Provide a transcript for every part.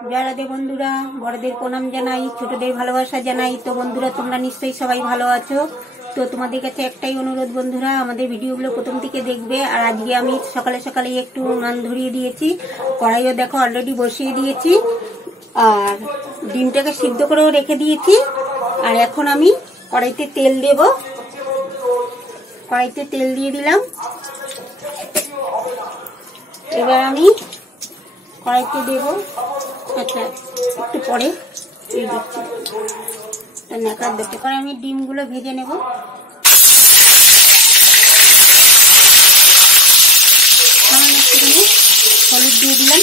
जय राधे बंधुरा बड़ोदेर प्रणाम जानाई छोटोदेर भालोबासा जानाई। तो बंधुरा तोमरा निश्चयई सबाई भालो आछो। तो तुम्हादेर काछे एकटाई अनुरोध बंधुरा आमादेर भिडियोगुलो प्रथम थेके देखबे। और आजके आमी सकाले सकाले एकटू उनान धरिये दिएछि, कड़ाइओ देखो अलरेडी बसिए दिएछि और डिमटाके सिद्ध करेओ रेखे दिएछि। और एखन आमी कड़ाइते तेल देब। कड़ाइते तेल दिए दिलाम। एबार आमी कड़ाइते देब। अच्छा একটু পরে এই দিচ্ছি নাকার দিতে পরে আমি ডিমগুলো ভেজে নেব। আমি একটু হলুদ দিয়ে দিলাম,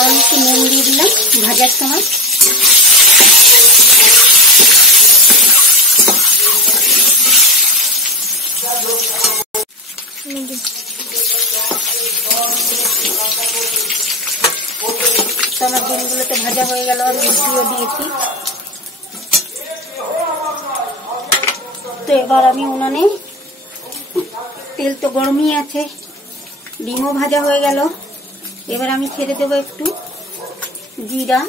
আমি একটু নুন দিয়ে দিলাম ভাজার সময়। আমার ডিমগুলোতে ভাজা হয়ে গেল আর মিষ্টিও দিয়েছি। তো এবার আমি উনানে তেল তো গরমই আছে, ডিমও ভাজা হয়ে গেল। এবার আমি ছেড়ে দেবো একটু জিরা,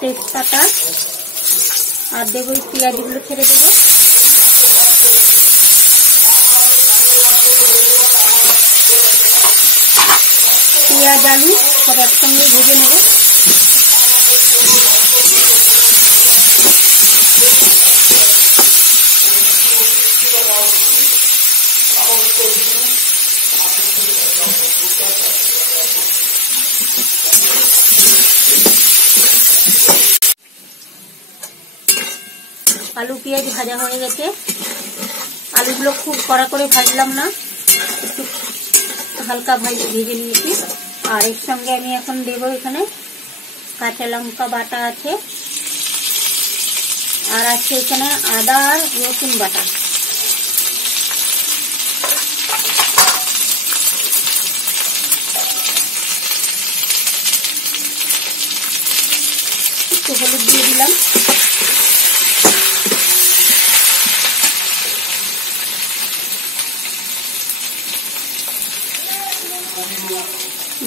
তেজপাতা আর দেবো পেঁয়াজগুলো ছেড়ে দেবো। পেঁয়াজ আলু সব একসঙ্গে ভেজে নেব। আলু পেঁয়াজ ভাজা হয়ে গেছে। আলুগুলো খুব কড়া করে ভাজলাম না, একটু হালকা ভেজে নিয়েছি। আর এর সঙ্গে আমি এখন দেবো এখানে কাঁচা লঙ্কা বাটা আছে, আর আছে এখানে আদা আর রসুন বাটা। একটু হলুদ দিয়ে দিলাম।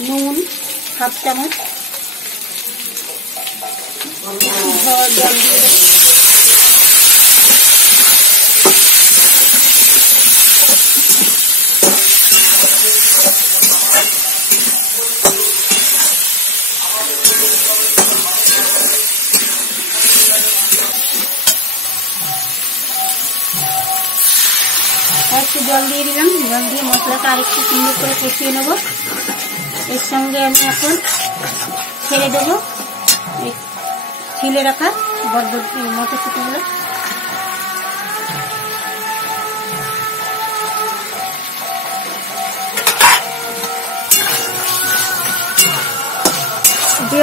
নুন হাফ চামচ, জল দিয়ে দেব। একটু জল দিয়ে দিলাম। জল দিয়ে মশলাটা আরেকটু সুন্দর করে কষিয়ে নেব। এর সঙ্গে আমি এখন ছেড়ে দেবো ছিলে রাখা বরবটি মটরশুঁটিগুলো।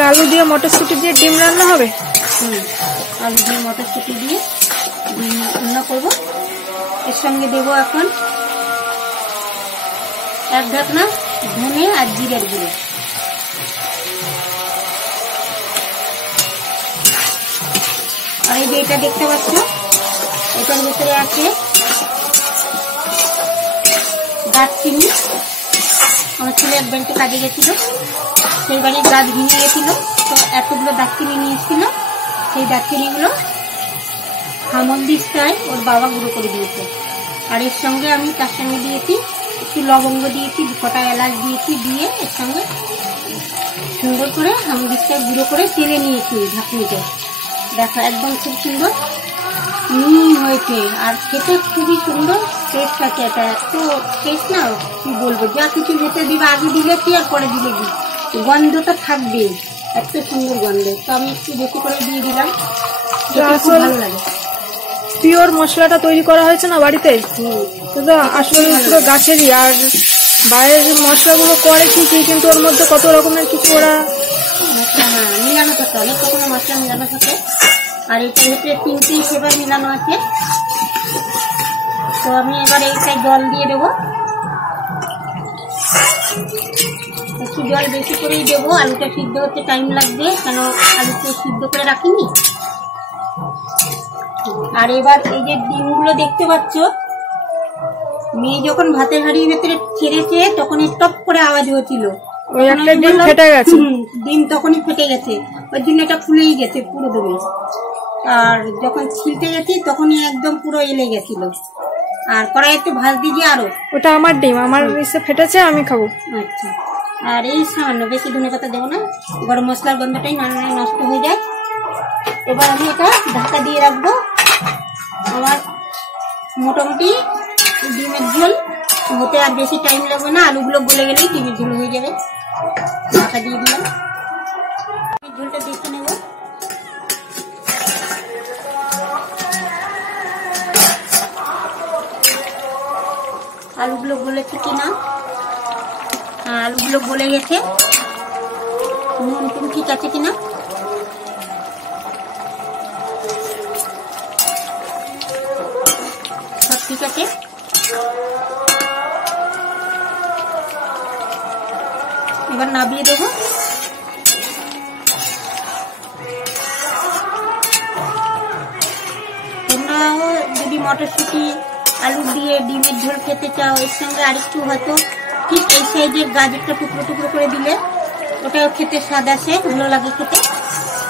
আলু দিয়ে মটরশুঁটি দিয়ে ডিম রান্না হবে। আলু দিয়ে মটরশুঁটি দিয়ে ডিম রান্না করবো। এর সঙ্গে দেবো এখন এক ঢাকনা ধনে আর জিরের গুঁড়ো। আর এই যে এটা দেখতে পাচ্ছ, এটার ভিতরে আছে দারচিনি। আমার ছেলে এক ব্যাংকে কাজে গেছিল, সেই বাড়ির গাছ ভেঙে গেছিল, তো এতগুলো দারচিনি নিয়ে এসেছিল। সেই দারচিনিগুলো হামন্দিস্তায় ওর বাবা গুঁড়ো করে দিয়েছে। আর এর সঙ্গে আমি তার সঙ্গে দিয়েছি একটু লবঙ্গ দিয়েছি, 2 কটা এলাচ দিয়েছি, দিয়ে এর সঙ্গে সুন্দর করে হামদিস্তায় গুঁড়ো করে তেলে নিয়েছি ঢাকনিতে। দেখো একদম খুব সুন্দর মিহি হয়েছে আর খেতে খুবই সুন্দর টেস্ট আছে। এটা এত টেস্ট না কি বলবো, যা কিছু যেতে দিবে আগে দিলে কি আর পরে দিলে কি, গন্ধটা থাকবে, এত সুন্দর গন্ধ। তো আমি একটু বেশি করে দিয়ে দিলাম, ভালো লাগে। পিওর মশলাটা তৈরি করা হয়েছে না বাড়িতে, আসলে পুরো গাছেরই। আর বাইরের মশলাগুলো করে ঠিকই, কিন্তু ওর মধ্যে কত রকমের কিছু ওরা মিলানো থাকে, অনেক রকমের মশলা মিলানো থাকে। আর এটার ভিতরে 3টি ফ্লেভার মিলানো আছে। তো আমি এবার এইটাই জল দিয়ে দেবো, একটু জল বেশি করেই দেবো। আলুটা সিদ্ধ হতে টাইম লাগবে, কেন আলুটা সিদ্ধ করে রাখিনি। আর এবার এই যে ডিমগুলো দেখতে পাচ্ছ, মেয়ে যখন ভাতের হাঁড়ির ভেতরে ছেড়েছে তখনই টপ করে আওয়াজ হয়েছিল, ওই একটা ডিম ফেটে গেছে। ডিম তখনই ফেটে গেছে, ওই জন্য এটা খুলেই গেছে পুরো দমে। আর যখন ছিলতে গেছি তখনই একদম পুরো এলে গেছিল। আর কড়াইতে ভাজ দিয়ে আরো, ওটা আমার ডিম, আমার ইসে ফেটেছে, আমি খাবো। আচ্ছা, আর এই সামান্য বেশি ধনেপাতা দেবো না, গরম মশলার গন্ধটাই নাড়ানো নষ্ট হয়ে যায়। এবার আমি এটা ঢাকা দিয়ে রাখবো। আমার মোটামুটি ডিমের ঝোল হতে আর বেশি টাইম লাগবে না, আলুগুলো গলে গেলেই ডিমের ঝোল হয়ে যাবে। ঢাকা দিয়ে দিলাম, ঝোলটা দেখে নেব। আলুগুলো গলেছে কিনা, আলুগুলো গলে গেছে। নুন টুন ঠিক আছে কিনা, সব ঠিক আছে। এবার নামিয়ে দেবো। তোমরাও যদি মটরশুঁটি আলু দিয়ে ডিমের ঝোল খেতে চাও, এর সঙ্গে আরেকটু হয়তো ঠিক এই সাইজের গাজরটা টুকরো টুকরো করে দিলে ওটাও খেতে স্বাদ আসে, ভালো লাগে খেতে।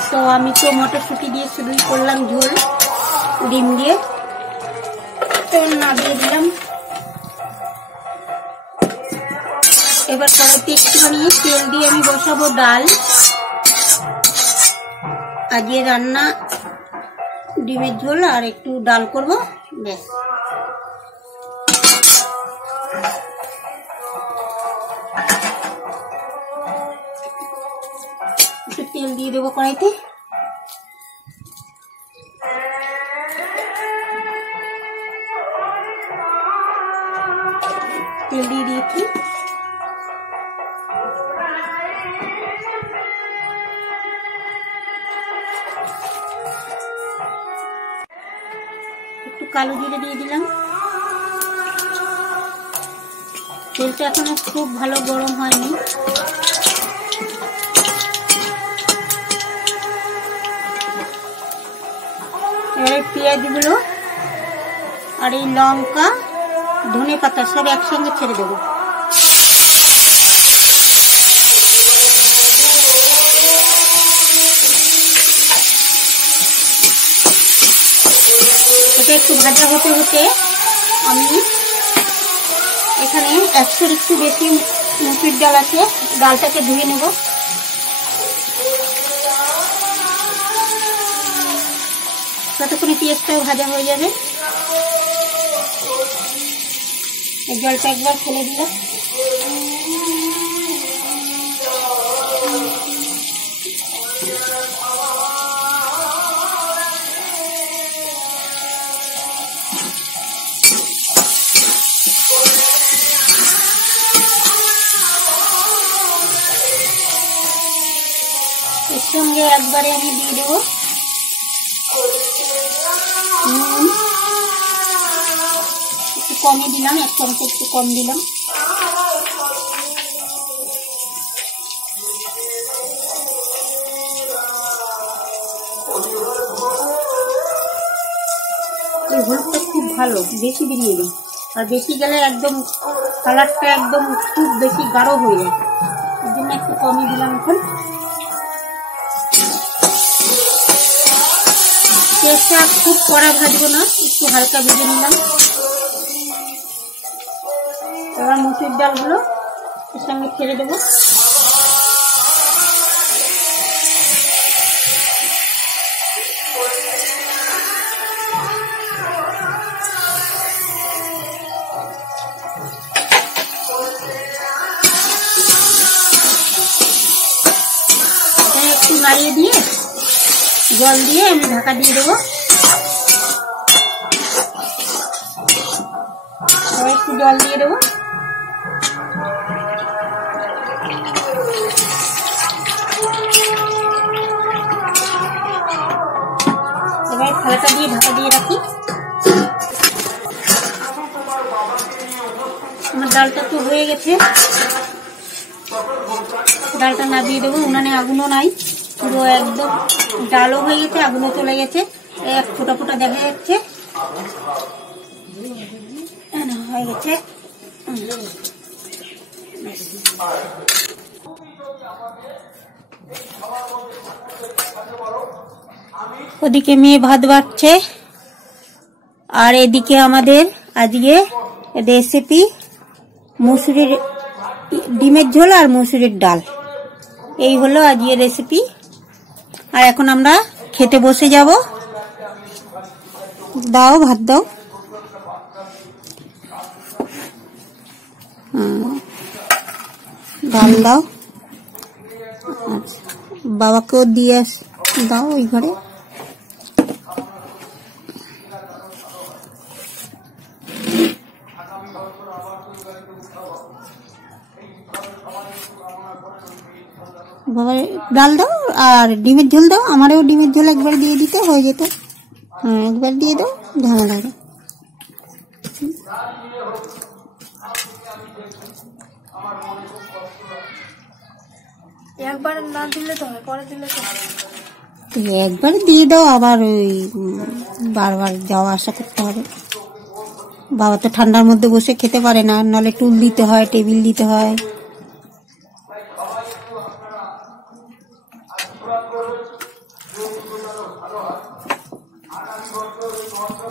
তো আমি তো মটরশুঁটি দিয়ে শুধুই করলাম ঝোল ডিম দিয়ে। তো নামিয়ে দিলাম। এবার কড়াইতে একটুখানি তেল দিয়ে আমি বসাবো ডাল। আজকে রান্না ডিমের ঝোল আর একটু ডাল করব, ব্যাস। একটু তেল দিয়ে দেবো কড়াইতে। তেল দিয়ে দিয়েছি। একটু কালো জিরে দিয়ে দিলাম। তেলটা এখনো খুব ভালো গরম হয়নি। এবারে পেঁয়াজগুলো আর এই লঙ্কা ধনে পাতা সব একসঙ্গে ছেড়ে দেবো। এটা একটু ভাজা হতে হতে আমি এখানে 100-র একটু বেশি মুসুর ডাল আছে, ডালটাকে ধুয়ে নেব। ততক্ষণে পেঁয়াজটাও ভাজা হয়ে যাবে। এই জলটা একবার ফেলে দিলাম। এর সঙ্গে একবারে আমি দিয়ে দেবো নুন, একটু কমই দিলাম, 1 চামচ একটু কম দিলাম। এই হলুদটা খুব ভালো, বেশি দিয়ে দিই, আর বেশি গেলে একদম কালারটা একদম খুব বেশি গাঢ় হয়ে যায়, এর জন্য একটু কমই দিলাম। এখন পেঁয়াজটা খুব কড়া ভাজবো না, একটু হালকা ভেজে নিলাম। এবার মুসুর ডালগুলো এর সঙ্গে ছেড়ে দেবো। একটু নাড়িয়ে দিয়ে জল দিয়ে আমি ঢাকা দিয়ে দেবো। একটু জল দিয়ে দেবো। এবার থালাটা দিয়ে ঢাকা দিয়ে রাখি। আমার ডালটা তো হয়ে গেছে, ডালটা নামিয়ে দেবো। উনানে আগুনও নাই, পুরো একদম ডালও হয়ে গেছে, আগুনও চলে গেছে, এক ফোটা ফোটা দেখা যাচ্ছে। হয়ে গেছে। ওদিকে মেয়ে ভাত বাড়ছে, আর এদিকে আমাদের আজকে রেসিপি মুসুরির ডিমের ঝোল আর মুসুরির ডাল। এই হলো আজকে রেসিপি। আর এখন আমরা খেতে বসে যাব। দাও ভাত দাও। ডাল দাও। আচ্ছা, বাবাকেও দিয়ে দাও ওই ঘরে। বাবা ডাল দাও আর ডিমের ঝোল দাও। আমারও ডিমের ঝোল একবার দিয়ে দিতে হয়ে যেত। হ্যাঁ, একবার দিয়ে দাও, ঝামেলা হবে। একবার না দিলে তো হয়, পরে দিলে তো হয়। একবার দিয়ে দাও, আবার ওই বারবার যাওয়া আসা করতে হবে। বাবা তো ঠান্ডার মধ্যে বসে খেতে পারে না, নাহলে টুল দিতে হয়, টেবিল দিতে হয়।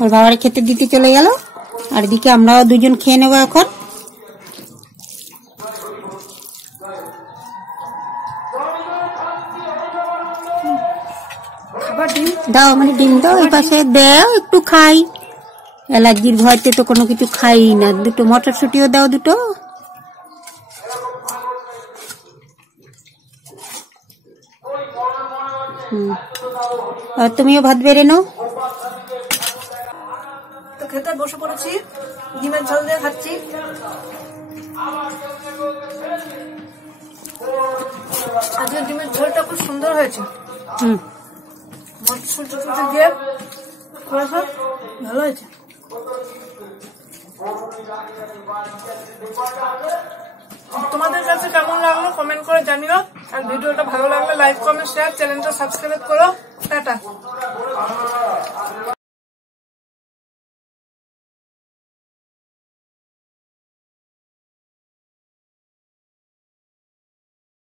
ওর বাবার খেতে দিতে চলে গেল, আর এদিকে আমরাও দুজন খেয়ে নেবো এখন। দাও মানে ডিম দাও, এই পাশে দাও, একটু খাই। অ্যালার্জির ভয়তে তো কোনো কিছু খাই না। দুটো মটরশুটিও দাও, দুটো। আর তুমিও ভাত বেড়ে নাও। তো খেতে বসে পড়েছি, ডিমের ঝোল দিয়ে খাচ্ছি। আজকে ডিমের ঝোলটা খুব সুন্দর হয়েছে। মটরশুঁটি দিয়ে করেছে, ভালো হয়েছে। তোমাদের কাছে কেমন লাগলো কমেন্ট করে জানিও। আর ভিডিওটা ভালো লাগলে লাইক, কমেন্ট, শেয়ার, চ্যানেলটা সাবস্ক্রাইব করো। টাটা।